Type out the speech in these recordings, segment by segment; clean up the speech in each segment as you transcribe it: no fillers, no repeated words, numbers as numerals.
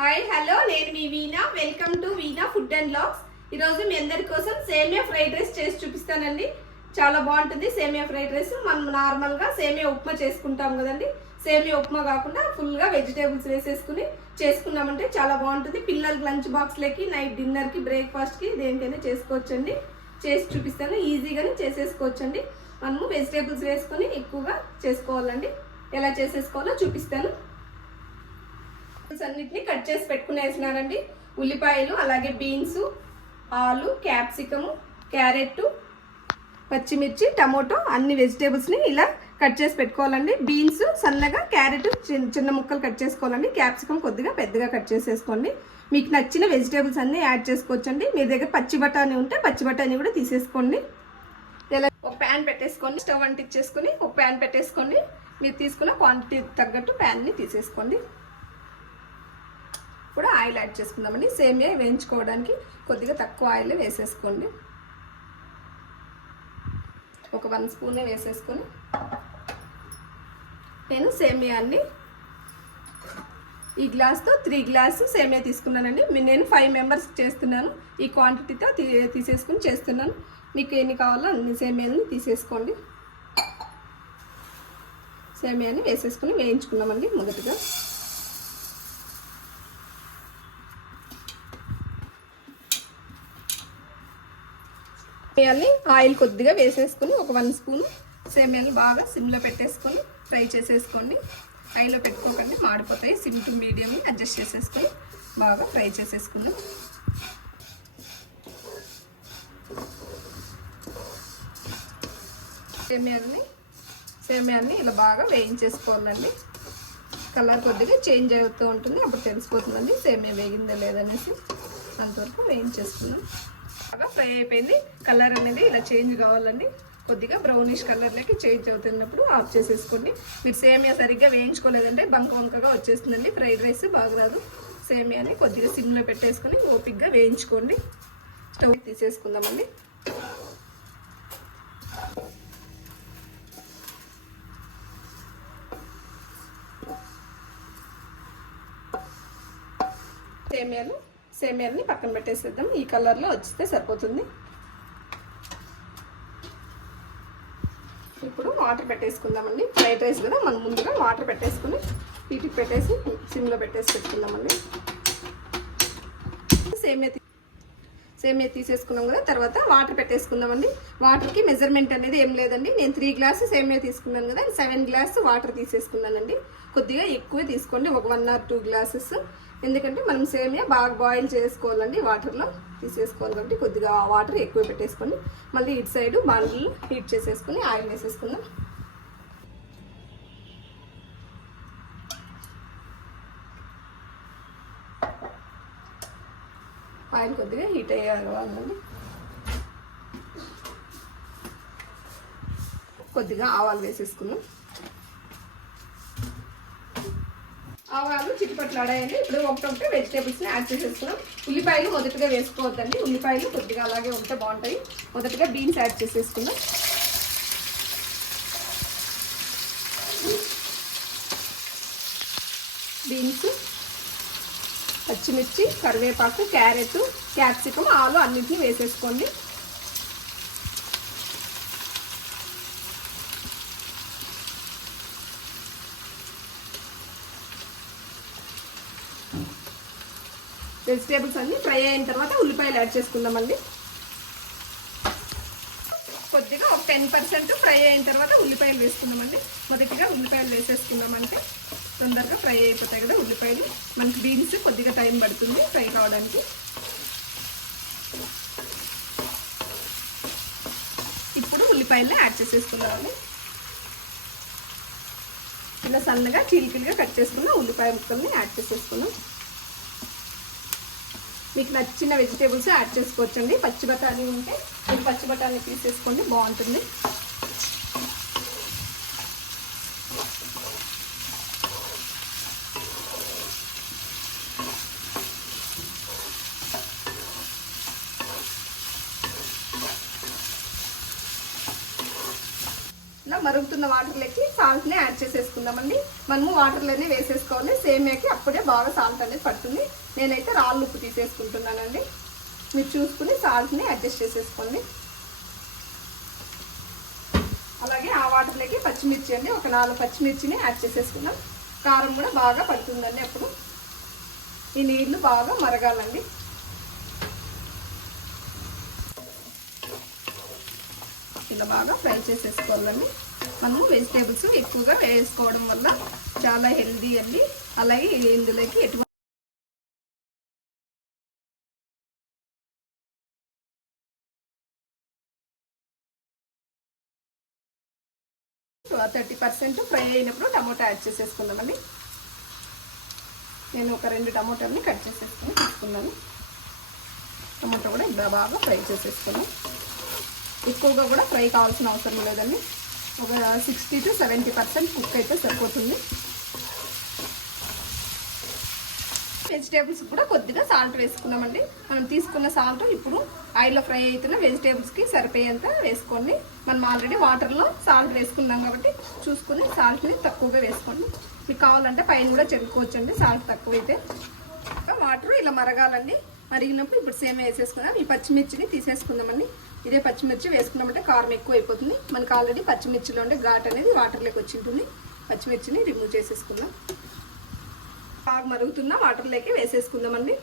Hi hello నేను మీ Veena. Welcome to Veena food and blogs. ఈరోజు మీ అందరి కోసం సేమియా ఫ్రైడ్ రైస్ చేసి చూపిస్తానండి. చాలా బాగుంటుంది సేమియా ఫ్రైడ్ రైస్. మనం నార్మల్గా సేమియా ఉప్మా చేసుకుంటాం కదండి, సేమియా ఉప్మా కాకుండా ఫుల్గా వెజిటేబుల్స్ వేసేసుకుని చేసుకున్నామంటే చాలా బాగుంటుంది. పిల్లలకి లంచ్ బాక్స్లకి, నైట్ డిన్నర్కి, బ్రేక్ఫాస్ట్కి దేనికైనా చేసుకోవచ్చండి. చేసి చూపిస్తాను, ఈజీగానే చేసేసుకోవచ్చండి. మనము వెజిటేబుల్స్ వేసుకొని ఎక్కువగా చేసుకోవాలండి. ఎలా చేసేసుకోవాలో చూపిస్తాను. అన్నిటిని కట్ చేసి పెట్టుకునేసినారండి. ఉల్లిపాయలు, అలాగే బీన్స్, ఆలు, క్యాప్సికము, క్యారెట్, పచ్చిమిర్చి, టమోటో అన్ని వెజిటేబుల్స్ని ఇలా కట్ చేసి పెట్టుకోవాలండి. బీన్స్ సన్నగా, క్యారెట్ చిన్న ముక్కలు కట్ చేసుకోవాలండి. క్యాప్సికమ్ కొద్దిగా పెద్దగా కట్ చేసేసుకోండి. మీకు నచ్చిన వెజిటేబుల్స్ అన్నీ యాడ్ చేసుకోవచ్చండి. మీ దగ్గర పచ్చి బఠానీ ఉంటే పచ్చి బఠానీ కూడా తీసేసుకోండి. ఇలా ఒక ప్యాన్ పెట్టేసుకోండి. స్టవ్ అంటించేసుకొని ఒక ప్యాన్ పెట్టేసుకోండి. మీరు తీసుకున్న క్వాంటిటీ తగ్గట్టు ప్యాన్ని తీసేసుకోండి. ఇప్పుడు ఆయిల్ యాడ్ చేసుకుందామండి. సేమియా వేయించుకోవడానికి కొద్దిగా తక్కువ ఆయిల్ వేసేసుకోండి. ఒక 1 స్పూన్ వేసేసుకొని నేను సేమియాన్ని ఈ గ్లాస్తో 3 గ్లాసు సేమియా తీసుకున్నానండి. నేను 5 మెంబర్స్కి చేస్తున్నాను. ఈ క్వాంటిటీతో తీసేసుకుని చేస్తున్నాను. మీకు ఎన్ని కావాలో అన్ని సేమియాని తీసేసుకోండి. సేమియాని వేసేసుకుని వేయించుకున్నామండి. మొదటిగా సేమియాని ఆయిల్ కొద్దిగా వేసేసుకొని ఒక 1 స్పూన్ సేమియాని బాగా సిమ్లో పెట్టేసుకొని ఫ్రై చేసేసుకోండి. హైలో పెట్టుకోకండి, మాడిపోతాయి. సిమ్ టు మీడియం అడ్జస్ట్ చేసేసుకొని బాగా ఫ్రై చేసేసుకుందాం. సేమియాని ఇలా బాగా వేయించేసుకోవాలండి. కలర్ కొద్దిగా చేంజ్ అవుతూ ఉంటుంది, అప్పుడు తెలిసిపోతుందండి సేమియా వేగిందా లేదనేసి. అంతవరకు వేయించేసుకుందాం. బాగా ఫ్రై అయిపోయింది. కలర్ అనేది ఇలా చేంజ్ కావాలండి. కొద్దిగా బ్రౌనిష్ కలర్లోకి చేంజ్ అవుతున్నప్పుడు ఆఫ్ చేసేసుకోండి. మీరు సేమియా సరిగ్గా వేయించుకోలేదంటే బంక వంకగా వచ్చేస్తుందండి. ఫ్రైడ్ రైస్ బాగా రాదు. సేమియాని కొద్దిగా సిమ్లో పెట్టేసుకొని ఓపిక్గా వేయించుకోండి. స్టవ్ తీసేసుకుందామండి. సేమియాని పక్కన పెట్టేసేద్దాం. ఈ కలర్లో వచ్చితే సరిపోతుంది. ఇప్పుడు వాటర్ పెట్టేసుకుందామండి. ఫ్రైడ్ రైస్ కదా, మనం ముందుగా వాటర్ పెట్టేసుకుని వీటికి పెట్టేసి సిమ్లో పెట్టేసి పెట్టుకుందామండి. సేమియా తీసేసుకున్నాం కదా, తర్వాత వాటర్ పెట్టేసుకుందామండి. వాటర్కి మెజర్మెంట్ అనేది ఏం లేదండి. నేను 3 గ్లాసు సేమియా తీసుకున్నాను కదా, 7 గ్లాసు వాటర్ తీసేసుకున్నానండి. కొద్దిగా ఎక్కువ తీసుకోండి, ఒక 1 or 2 గ్లాసెస్. ఎందుకంటే మనం సేమియా బాగా బాయిల్ చేసుకోవాలండి, వాటర్లో తీసేసుకోవాలి కాబట్టి కొద్దిగా వాటర్ ఎక్కువ పెట్టేసుకొని మళ్ళీ ఇటు సైడ్ బాండిల్లో హీట్ చేసేసుకొని ఆయిల్ వేసేసుకుందాం. ఆయిల్ కొద్దిగా హీట్ అయ్యాలండి. కొద్దిగా ఆవాలు వేసేసుకున్నాం. ఆవాలు చిట్టుపట్లాడాయండి. ఇప్పుడు ఒకటొకటి వెజిటేబుల్స్ని యాడ్ చేసేసుకున్నాం. ఉల్లిపాయలు మొదటిగా వేసుకోవద్దండి. ఉల్లిపాయలు కొద్దిగా అలాగే ఉంటే బాగుంటాయి. మొదటిగా బీన్స్ యాడ్ చేసేసుకున్నాం. బీన్స్, పచ్చిమిర్చి, కరివేపాకు, క్యారెట్, క్యాప్సికమ్, ఆలు అన్నింటినీ వేసేసుకోండి. వెజిటేబుల్స్ అన్నీ ఫ్రై అయిన తర్వాత ఉల్లిపాయలు యాడ్ చేసుకుందామండి. కొద్దిగా ఒక 10% ఫ్రై అయిన తర్వాత ఉల్లిపాయలు వేసుకుందామండి. మొదటిగా ఉల్లిపాయలు వేసేసుకుందామంటే తొందరగా ఫ్రై అయిపోతాయి కదా ఉల్లిపాయలు. మనకి బీన్స్ కొద్దిగా టైం పడుతుంది ఫ్రై కావడానికి. ఇప్పుడు ఉల్లిపాయలు యాడ్ చేసేసుకుందామండి. ఇలా సన్నగా చీలికలుగా కట్ చేసుకున్న ఉల్లిపాయ ముక్కల్ని యాడ్ చేసేసుకుందాం. మీకు నచ్చిన వెజిటేబుల్స్ యాడ్ చేసుకోవచ్చండి. పచ్చి బఠానీ ఉంటే మీరు పచ్చి బఠానీ తీసేసుకోండి, బాగుంటుంది. ఇలా మరుగుతున్న వాటర్లోకి సాల్ట్ని యాడ్ చేసేసుకుందామండి. మనము వాటర్లోనే వేసేసుకోవాలి, సేమియాకి అప్పుడే బాగా సాల్ట్ అనేది పడుతుంది. నేనైతే రాళ్ళు ఉప్పు తీసేసుకుంటున్నానండి. మీరు చూసుకుని సాల్ట్ని అడ్జస్ట్ చేసేసుకోండి. అలాగే ఆ వాటర్లోకి పచ్చిమిర్చి అండి, ఒక 4 పచ్చిమిర్చిని యాడ్ చేసేసుకుందాం. కారం కూడా బాగా పడుతుందండి. అప్పుడు ఈ నీళ్లు బాగా మరగాలండి. ఇలా బాగా ఫ్రై చేసేసుకోవాలండి. మనము వెజిటేబుల్స్ ఎక్కువగా వేసుకోవడం వల్ల చాలా హెల్దీ అండి. అలాగే ఇందులోకి ఎటువంటి 30% ఫ్రై అయినప్పుడు టమోటా యాడ్ చేసేసుకుందామండి. నేను ఒక 2 టమోటాలని కట్ చేసేసుకుని తీసుకున్నాను. టమోటా కూడా ఇలా బాగా ఫ్రై చేసేసుకున్నాం. ఎక్కువగా కూడా ఫ్రై కావాల్సిన అవసరం లేదండి. ఒక 60 to 70% కుక్ అయితే సరిపోతుంది. వెజిటేబుల్స్ కూడా కొద్దిగా సాల్ట్ వేసుకున్నామండి. మనం తీసుకున్న సాల్ట్ ఇప్పుడు ఆయిల్లో ఫ్రై అవుతున్న వెజిటేబుల్స్కి సరిపోయేంత వేసుకోండి. మనం ఆల్రెడీ వాటర్లో సాల్ట్ వేసుకున్నాం కాబట్టి చూసుకుని సాల్ట్ని తక్కువగా వేసుకోండి. మీకు కావాలంటే పైన కూడా చెరుకోవచ్చండి సాల్ట్ తక్కువైతే. వాటర్ ఇలా మరగాలండి. మరిగినప్పుడు ఇప్పుడు సేమ్ వేసేసుకుందాం. ఈ పచ్చిమిర్చిని తీసేసుకుందామండి. ఇదే పచ్చిమిర్చి వేసుకున్నామంటే కారం ఎక్కువ అయిపోతుంది. మనకు ఆల్రెడీ పచ్చిమిర్చిలో ఉండే ఘాట్ అనేది వాటర్లోకి వచ్చి ఉంటుంది. పచ్చిమిర్చిని రిమూవ్ చేసేసుకుందాం. బాగా మరుగుతున్న వాటర్లోకి వేసేసుకుందామండి.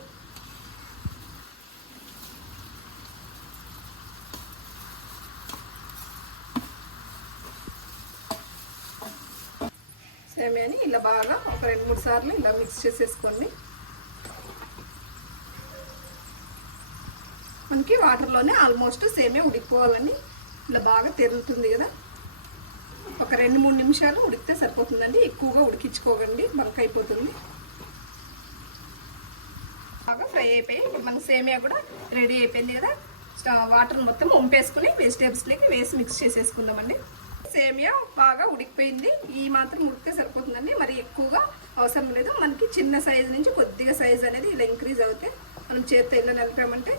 సేమియాని ఇలా బాగా ఒక 2-3 సార్లు ఇలా మిక్స్ చేసేసుకోండి. మనకి వాటర్లోనే ఆల్మోస్ట్ సేమియా ఉడికిపోవాలండి. ఇలా బాగా తెరులుతుంది కదా, ఒక 2-3 నిమిషాలు ఉడికితే సరిపోతుందండి. ఎక్కువగా ఉడికించుకోకండి, బల్క్ అయిపోతుంది. బాగా ఫ్రై అయిపోయి ఇప్పుడు మన సేమియా కూడా రెడీ అయిపోయింది కదా. వాటర్ మొత్తం వంపేసుకుని వెజిటేబుల్స్లోకి వేసి మిక్స్ చేసేసుకుందామండి. సేమియా బాగా ఉడికిపోయింది. ఈ మాత్రం ఉడికితే సరిపోతుందండి, మరి ఎక్కువగా అవసరం లేదు. మనకి చిన్న సైజు నుంచి కొద్దిగా సైజు అనేది ఇలా ఇంక్రీజ్ అవుతే మనం చేత్తో ఇలా నలిపామంటే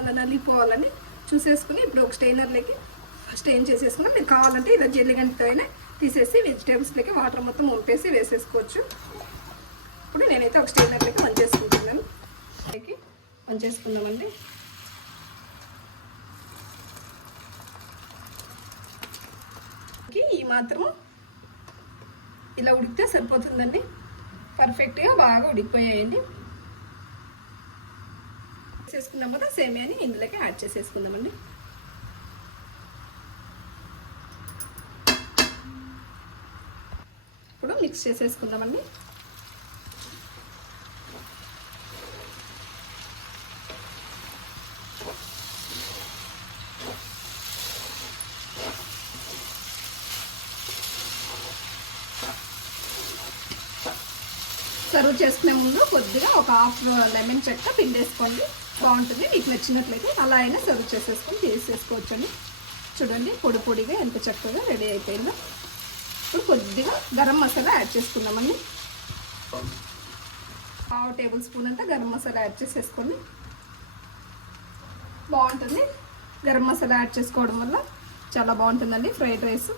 అలా నలిగిపోవాలని చూసేసుకుని ఇప్పుడు ఒక స్టెయినర్లోకి స్టెయిన్ చేసేసుకున్నాం. మీరు కావాలంటే ఇలా జల్లిగంటతో అయినా తీసేసి వెజిటేబుల్స్లోకి వాటర్ మొత్తం వంపేసి వేసేసుకోవచ్చు. ఇప్పుడు నేనైతే ఒక స్టెయినర్లోకి వంచేసుకుంటున్నాను. వంచేసుకుందామండి. ఈ మాత్రం ఇలా ఉడికితే సరిపోతుందండి. పర్ఫెక్ట్గా బాగా ఉడికిపోయాయండి. చేసుకున్నాం కదా, సేమియాని ఇందులోకి యాడ్ చేసేసుకుందామండి. ఇప్పుడు మిక్స్ చేసేసుకుందామండి. సర్వ్ చేసుకునే ముందు కొద్దిగా ఒక హాఫ్ లెమన్ చెక్క పిండేసుకోండి, బాగుంటుంది. మీకు నచ్చినట్లయితే అలా అయినా సర్వ్ చేసేసుకొని తీసేసుకోవచ్చండి. చూడండి పొడి పొడిగా ఎంత చక్కగా రెడీ అయిపోయిందో. ఇప్పుడు కొద్దిగా గరం మసాలా యాడ్ చేసుకుందామండి. 1/2 టేబుల్ స్పూన్ అంతా గరం మసాలా యాడ్ చేసేసుకోండి, బాగుంటుంది. గరం మసాలా యాడ్ చేసుకోవడం వల్ల చాలా బాగుంటుందండి ఫ్రైడ్ రైస్.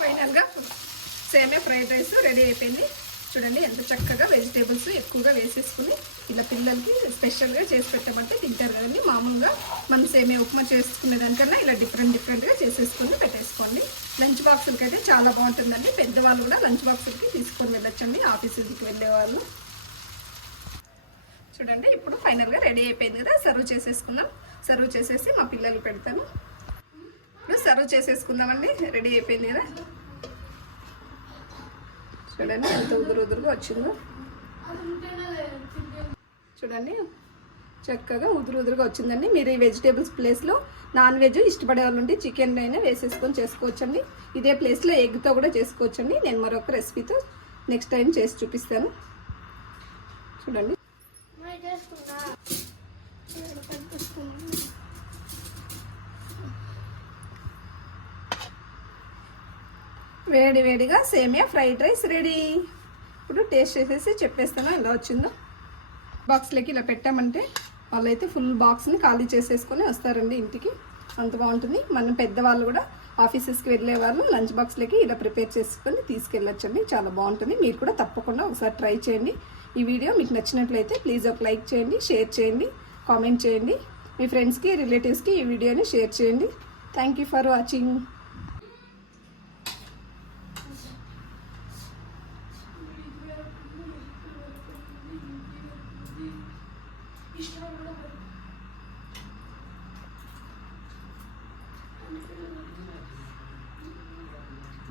ఫైనల్గా సేమియా ఫ్రైడ్ రైస్ రెడీ అయిపోయింది. చూడండి ఎంత చక్కగా వెజిటేబుల్స్ ఎక్కువగా వేసేసుకుని ఇలా పిల్లలకి స్పెషల్గా చేసి పెట్టమంటే తింటారు కదండి. మామూలుగా మనం సేమియా ఉప్మా చేసుకునే దానికన్నా ఇలా డిఫరెంట్గా చేసేసుకొని పెట్టేసుకోండి. లంచ్ బాక్సులకి అయితే చాలా బాగుంటుందండి. పెద్దవాళ్ళు కూడా లంచ్ బాక్సులకి తీసుకొని వెళ్ళొచ్చండి, ఆఫీసులకి వెళ్ళే వాళ్ళు. చూడండి ఇప్పుడు ఫైనల్గా రెడీ అయిపోయింది కదా, సర్వ్ చేసేసుకుందాం. సర్వ్ చేసేసి మా పిల్లలు పెడతాను. ఇప్పుడు సర్వ్ చేసేసుకుందామండి. రెడీ అయిపోయింది కదా, చూడండి ఎంత ఉదురుగా వచ్చిందో. చూడండి చక్కగా ఉదురుగా వచ్చిందండి. మీరు ఈ వెజిటేబుల్స్ ప్లేస్లో నాన్ వెజ్ ఇష్టపడే వాళ్ళు ఉంటే చికెన్ అయినా వేసేసుకొని చేసుకోవచ్చండి. ఇదే ప్లేస్లో ఎగ్తో కూడా చేసుకోవచ్చండి. నేను మరొక రెసిపీతో నెక్స్ట్ టైం చేసి చూపిస్తాను. చూడండి వేడివేడిగా సేమియా ఫ్రైడ్ రైస్ రెడీ. ఇప్పుడు టేస్ట్ చేసేసి చెప్పేస్తాను ఎలా వచ్చిందో. బాక్స్లోకి ఇలా పెట్టామంటే వాళ్ళైతే ఫుల్ బాక్స్ని ఖాళీ చేసేసుకొని వస్తారండి ఇంటికి. అంత బాగుంటుంది. మన పెద్దవాళ్ళు కూడా ఆఫీసెస్కి వెళ్ళే వాళ్ళు లంచ్ బాక్స్లోకి ఇలా ప్రిపేర్ చేసుకొని తీసుకెళ్ళొచ్చండి. చాలా బాగుంటుంది. మీరు కూడా తప్పకుండా ఒకసారి ట్రై చేయండి. ఈ వీడియో మీకు నచ్చినట్లయితే ప్లీజ్ ఒక లైక్ చేయండి, షేర్ చేయండి, కామెంట్ చేయండి. మీ ఫ్రెండ్స్కి రిలేటివ్స్కి ఈ వీడియోని షేర్ చేయండి. Thank you for watching.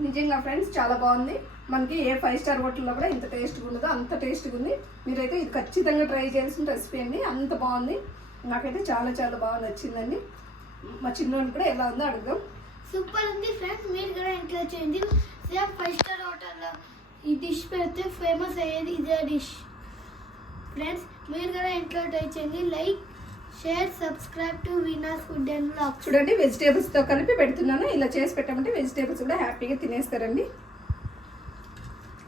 నిజంగా ఫ్రెండ్స్ చాలా బాగుంది. మనకి ఏ 5 స్టార్ హోటల్లో కూడా ఇంత టేస్ట్గా ఉండదో అంత టేస్ట్గా ఉంది. మీరైతే ఇది ఖచ్చితంగా ట్రై చేయాల్సిన రెసిపీ అండి. అంత బాగుంది. నాకైతే చాలా చాలా బాగా నచ్చిందండి. మా చిన్నోడిని కూడా ఎలా ఉందో అడుగుదాం. సూపర్ ఉంది ఫ్రెండ్స్. మీరు కూడా ఇంట్లో చేయండి. సేమ్ 5 స్టార్ హోటల్లో ఈ డిష్ పెడితే ఫేమస్ అయ్యేది ఇదే డిష్. ఫ్రెండ్స్ మీరు కూడా ఇంట్లో ట్రై చేయండి. Like, share, subscribe to Veena's food and vlogs. చూడండి వెజిటేబుల్స్తో కలిపి పెడుతున్నాను. ఇలా చేసి పెట్టామంటే వెజిటేబుల్స్ కూడా హ్యాపీగా తినేస్తారండి.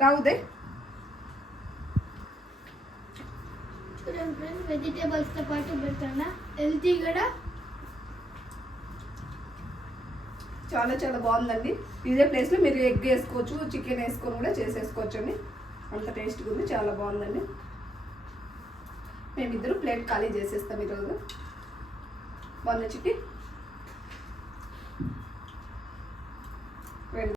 రావుదే చూడండి ఫ్రెండ్స్, వెజిటేబుల్స్తో పాటు పెడుతున్నా. హెల్తీ కూడా చాలా చాలా బాగుందండి. ఇదే ప్లేస్లో మీరు ఎగ్ వేసుకోవచ్చు, చికెన్ వేసుకొని కూడా చేసేసుకోవచ్చు అండి. అంత టేస్ట్గా ఉంది. చాలా బాగుందండి. మేమిద్దరు ప్లేట్ ఖాళీ చేసేస్తాం ఈరోజు. బాగుంది చికెన్.